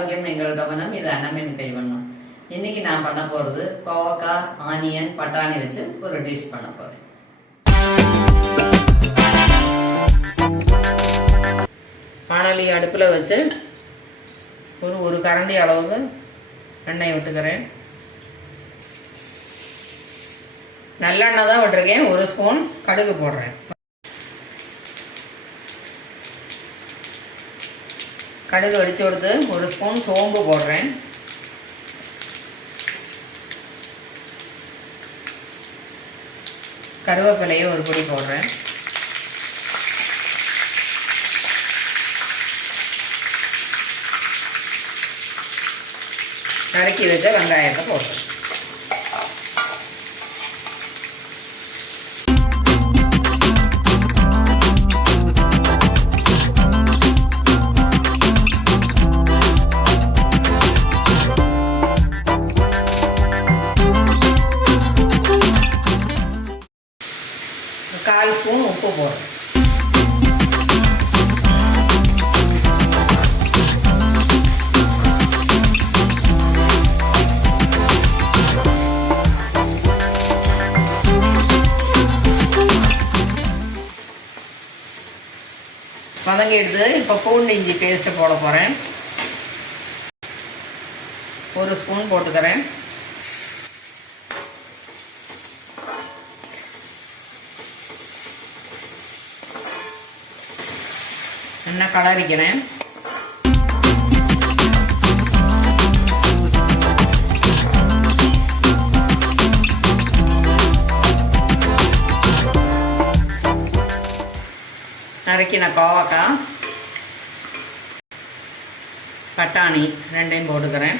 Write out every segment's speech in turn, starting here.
ஆரோக்கியம் எங்கள் கவனம் இது அன்னமின் கைவண்ணம். இன்னைக்கு நான் பண்ண போறது கோவக்காய் ஆனியன் பட்டாணி வச்சு ஒரு டிஷ் பண்ண போறேன். வானொலி அடுப்பில் வச்சு ஒரு ஒரு கரண்டி அளவுக்கு எண்ணெய் விட்டுக்கிறேன். நல்லெண்ணெய் தான் விட்டுருக்கேன். ஒரு ஸ்பூன் கடுகு போடுறேன். கடுகு வெடிச்சு கொடுத்து ஒரு ஸ்பூன் சோம்பு போடுறேன். கருவேப்பிலையை ஒரு பொடி போடுறேன். நறுக்கி வச்ச வெங்காயத்தை போடுறேன். வதங்கி எடுத்து இப்போ பூண்டு இஞ்சி பேஸ்ட்டு போட போகிறேன் ஒரு ஸ்பூன் போட்டுக்கிறேன். என்ன கலரிக்கிறேன். நறுக்கின கோவக்காய். பட்டாணி ரெண்டையும் போட்டுக்கிறேன்.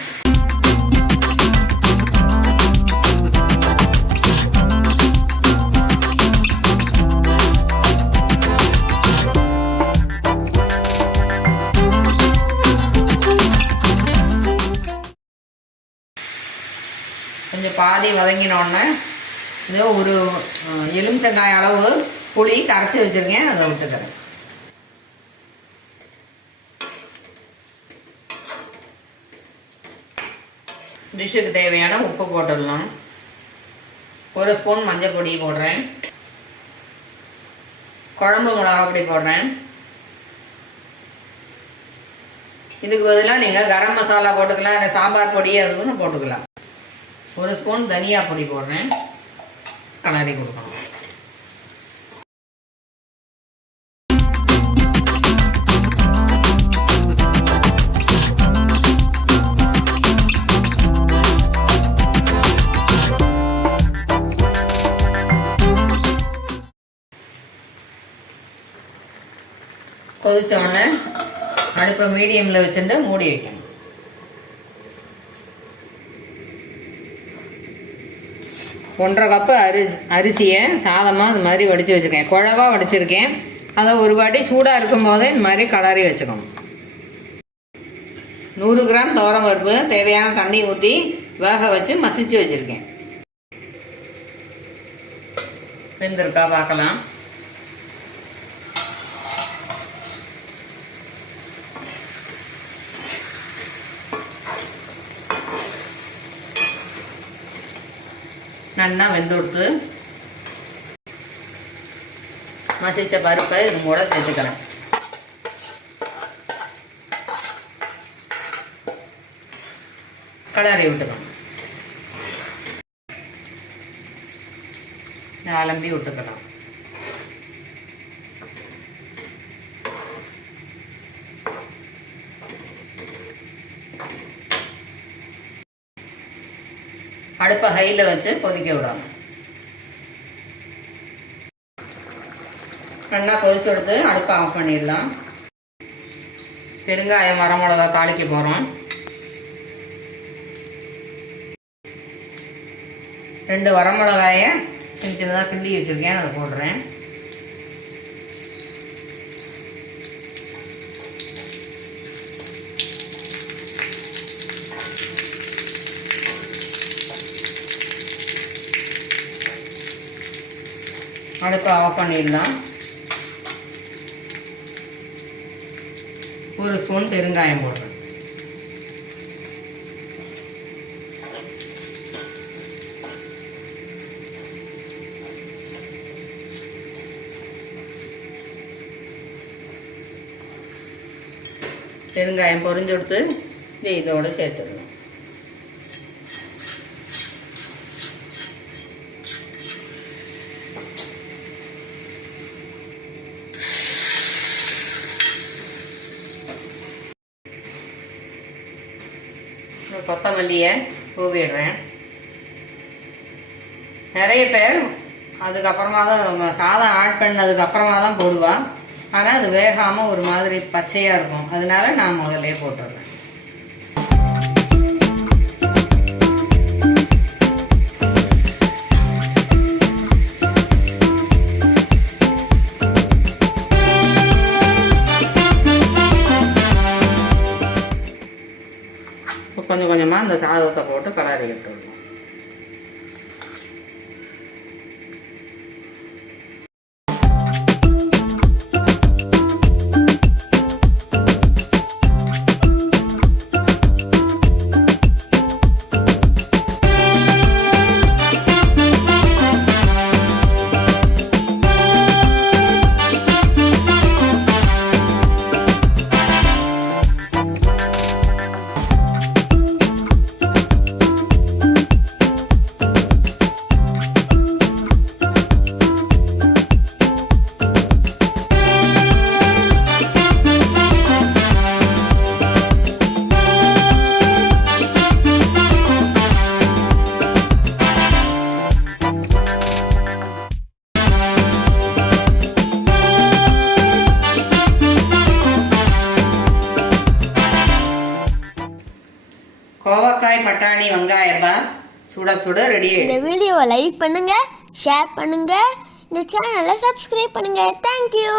கொஞ்சம் பாதி வதங்கினோடனே இது ஒரு எலுமிச்சங்காய் அளவு புளி கரைச்சி வச்சுருக்கேன். அதை விட்டுக்கிறேன். டிஷ்ஷுக்கு தேவையான உப்பு போட்டுடலாம். ஒரு ஸ்பூன் மஞ்சள் பொடி போடுறேன். குழம்பு மிளகா பொடி போடுறேன். இதுக்கு பதிலாக நீங்கள் கரம் மசாலா போட்டுக்கலாம் இல்லை சாம்பார் பொடி அதுவும் போட்டுக்கலாம். ஒரு ஸ்பூன் தனியா பொடி போடுறேன். கலரி கொடுக்கணும். கொதித்த உடனே அடுப்பை மீடியமில் வச்சுட்டு மூடி வைக்கணும். ஒன்றரை கப்பு அரி அரிசியை சாதமாக இது மாதிரி வடித்து வச்சுருக்கேன். குழவா வடிச்சிருக்கேன். அதை ஒரு வாட்டி சூடாக இருக்கும் போதே இந்த மாதிரி கலரி வச்சுக்கணும். நூறு கிராம் துவரம் பருப்பு தேவையான தண்ணி ஊற்றி வேக வச்சு மசிச்சு வச்சுருக்கேன். வெந்திருக்கா பார்க்கலாம். நல்லா வெந்து கொடுத்து மசிச்ச பருப்பை இது கூட சேர்த்துக்கலாம். கலரி விட்டுக்கணும் அலம்பி விட்டுக்கலாம். அடுப்பை ஹையில் வச்சு கொதிக்க விடணும். நல்லா கொதிச்சு கொடுத்து அடுப்பை ஆஃப் பண்ணிடலாம். பெருங்காயம் வரமிளகா தாளிக்க போகிறோம் ரெண்டு வரமிளகாயை சின்ன சின்னதாக கிள்ளி வச்சுருக்கேன் அதை போடுறேன். அடுப்பை ஆஃப் பண்ணிடலாம். ஒரு ஸ்பூன் பெருங்காயம் போடுறேன். பெருங்காயம் பொறிஞ்சு கொடுத்து இதோடு சேர்த்துடணும். கொத்தமல்லியை தூவிடுறேன். நிறைய பேர் அதுக்கப்புறமா தான் சாதம் ஆட் பண்ணதுக்கு அப்புறமா தான் போடுவாள் ஆனால் அது வேகாமல் ஒரு மாதிரி பச்சையாக இருக்கும். அதனால நான் முதல்ல போட்டுடுறேன். கொஞ்சம் கொஞ்சமாக இந்த சாதத்தை போட்டு கலரி விட்டுடணும் பட்டாணி வெங்காயப்பா சுட சுட ரெடி இந்த வீடியோவை லைக் பண்ணுங்க ஷேர் பண்ணுங்க. இந்த சேனலை சப்ஸ்கிரைப் பண்ணுங்க. தேங்க்யூ